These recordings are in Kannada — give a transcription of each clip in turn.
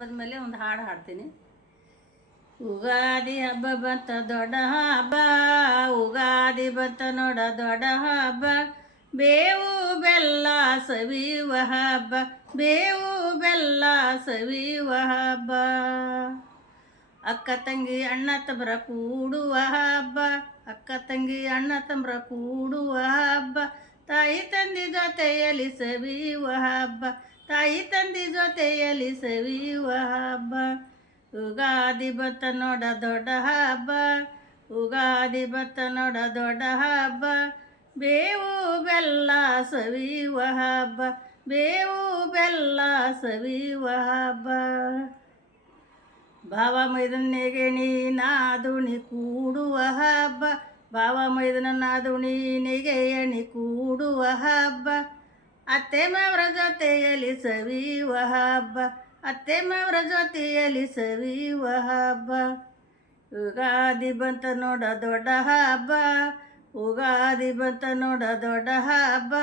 ಬಂದಮೇಲೆ ಒಂದು ಹಾಡು ಹಾಡ್ತೀನಿ. ಉಗಾದಿ ಹಬ್ಬ ಬಂತ ದೊಡ್ಡ ಹಬ್ಬ, ಉಗಾದಿ ಬಂತ ನೋಡ ದೊಡ್ಡ ಹಬ್ಬ, ಬೇವು ಬೆಲ್ಲ ಸವಿಯುವ ಹಬ್ಬ, ಬೇವು ಬೆಲ್ಲ ಸವಿಯುವ ಹಬ್ಬ. ಅಕ್ಕ ತಂಗಿ ಅಣ್ಣ ತಮ್ಮರ ಕೂಡುವ ಹಬ್ಬ, ಅಕ್ಕ ತಂಗಿ ಅಣ್ಣ ತಮ್ಮರ ಕೂಡುವ ಹಬ್ಬ, ತಾಯಿ ತಂದೆ ಜೊತೆಯಲ್ಲಿ ಸವಿಯುವ ಹಬ್ಬ, ತಾಯಿ ತಂದೆ ಜೊತೆಯಲ್ಲಿ ಸವಿಯುವ ಹಬ್ಬ. ಉಗಾದಿ ಬತ್ತ ನೋಡ ದೊಡ್ಡ ಹಬ್ಬ, ಉಗಾದಿ ಬತ್ತ ನೋಡ ದೊಡ್ಡ ಹಬ್ಬ, ಬೇವು ಬೆಲ್ಲ ಸವಿಯುವ ಹಬ್ಬ, ಬೇವು ಬೆಲ್ಲ ಸವಿಯುವ ಹಬ್ಬ. ಭಾವ ಮೈದನಿಗೆ ನಾದುಣಿ ಕೂಡುವ ಹಬ್ಬ, ಭಾವ ಮೈದನ ನಾದುಣಿನಿಗೆ ಎಣಿ ಕೂಡುವ ಹಬ್ಬ, ಅತ್ತೆ ಮಾವರ ಜೊತೆಯಲ್ಲಿ ಸವಿಯುವ ಹಬ್ಬ, ಅತ್ತೆ ಮಾವರ ಜೊತೆಯಲ್ಲಿ ಸವಿಯುವ ಹಬ್ಬ. ಉಗಾದಿ ಬಂತ ನೋಡ ದೊಡ್ಡ ಹಬ್ಬ, ಉಗಾದಿ ಬಂತ ನೋಡ ದೊಡ್ಡ ಹಬ್ಬ,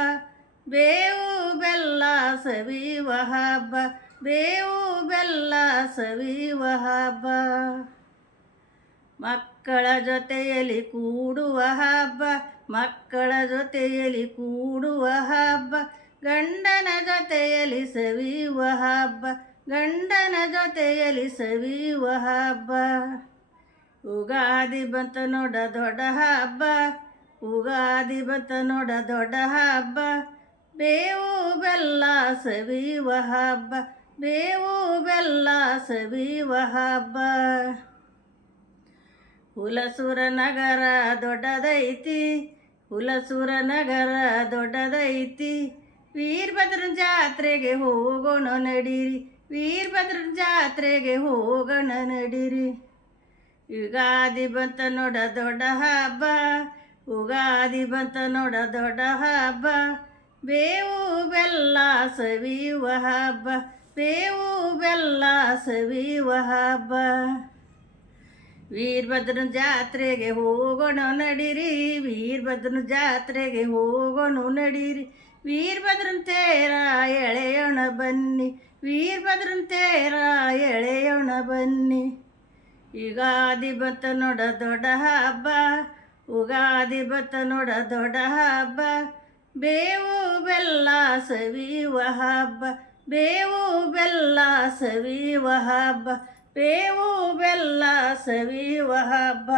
ಬೇವು ಬೆಲ್ಲ ಸವಿಯುವ ಹಬ್ಬ, ಬೇವು ಬೆಲ್ಲ ಸವಿಯುವ ಹಬ್ಬ. ಮಕ್ಕಳ ಜೊತೆಯಲ್ಲಿ ಕೂಡುವ ಹಬ್ಬ, ಮಕ್ಕಳ ಜೊತೆಯಲ್ಲಿ ಕೂಡುವ ಹಬ್ಬ, ಗಂಡನ ಜೊತೆಯಲ್ಲಿ ಸವಿಯುವ ಹಬ್ಬ, ಗಂಡನ ಜೊತೆಯಲ್ಲಿ ಸವಿಯುವ ಹಬ್ಬ. ಉಗಾದಿ ಬಂತ ನೋಡ ದೊಡ್ಡ ಹಬ್ಬ, ಉಗಾದಿ ಬಂತ ನೋಡ ದೊಡ್ಡ ಹಬ್ಬ, ಬೇವು ಬೆಲ್ಲ ಸವಿಯುವ ಹಬ್ಬ, ಬೇವು ಬೆಲ್ಲ ಸವಿಯುವ ಹಬ್ಬ. ಹುಲಸೂರ ನಗರ ದೊಡ್ಡದೈತಿ, ಹುಲಸೂರ ನಗರ ದೊಡ್ಡದೈತಿ, ವೀರಭದ್ರನ ಜಾತ್ರೆಗೆ ಹೋಗೋಣ ನಡೀರಿ, ವೀರಭದ್ರನ ಜಾತ್ರೆಗೆ ಹೋಗೋಣ ನಡೀರಿ. ಯುಗಾದಿ ಬಂತ ನೋಡ ದೊಡ್ಡ ಹಬ್ಬ, ಉಗಾದಿ ಬಂತ ನೋಡ ದೊಡ್ಡ ಹಬ್ಬ, ಬೇವು ಬೆಲ್ಲ ಸವಿಯುವ ಹಬ್ಬ, ಬೇವು ಬೆಲ್ಲ ಸವಿಯುವ ಹಬ್ಬ. ವೀರಭದ್ರನ ಜಾತ್ರೆಗೆ ಹೋಗೋಣ ನಡೀರಿ, ವೀರಭದ್ರನ ಜಾತ್ರೆಗೆ ಹೋಗೋಣ ನಡೀರಿ, ವೀರಭದ್ರನ ತೇರ ಎಳೆಯೋಣ ಬನ್ನಿ, ವೀರಭದ್ರನ ತೇರ ಎಳೆಯೋಣ ಬನ್ನಿ. ಯುಗಾದಿ ಬಂತ ನೋಡ ದೊಡ್ಡ ಹಬ್ಬ, ಉಗಾದಿ ಬಂತ ನೋಡ ದೊಡ್ಡ ಹಬ್ಬ, ಬೇವು ಬೆಲ್ಲ ಸವಿಯುವ ಹಬ್ಬ, ಬೇವು ಬೆಲ್ಲ ಸವಿಯುವ ಹಬ್ಬ, ಬೇವು ಬೆಲ್ಲ ಸವಿಯುವ ಹಬ್ಬ.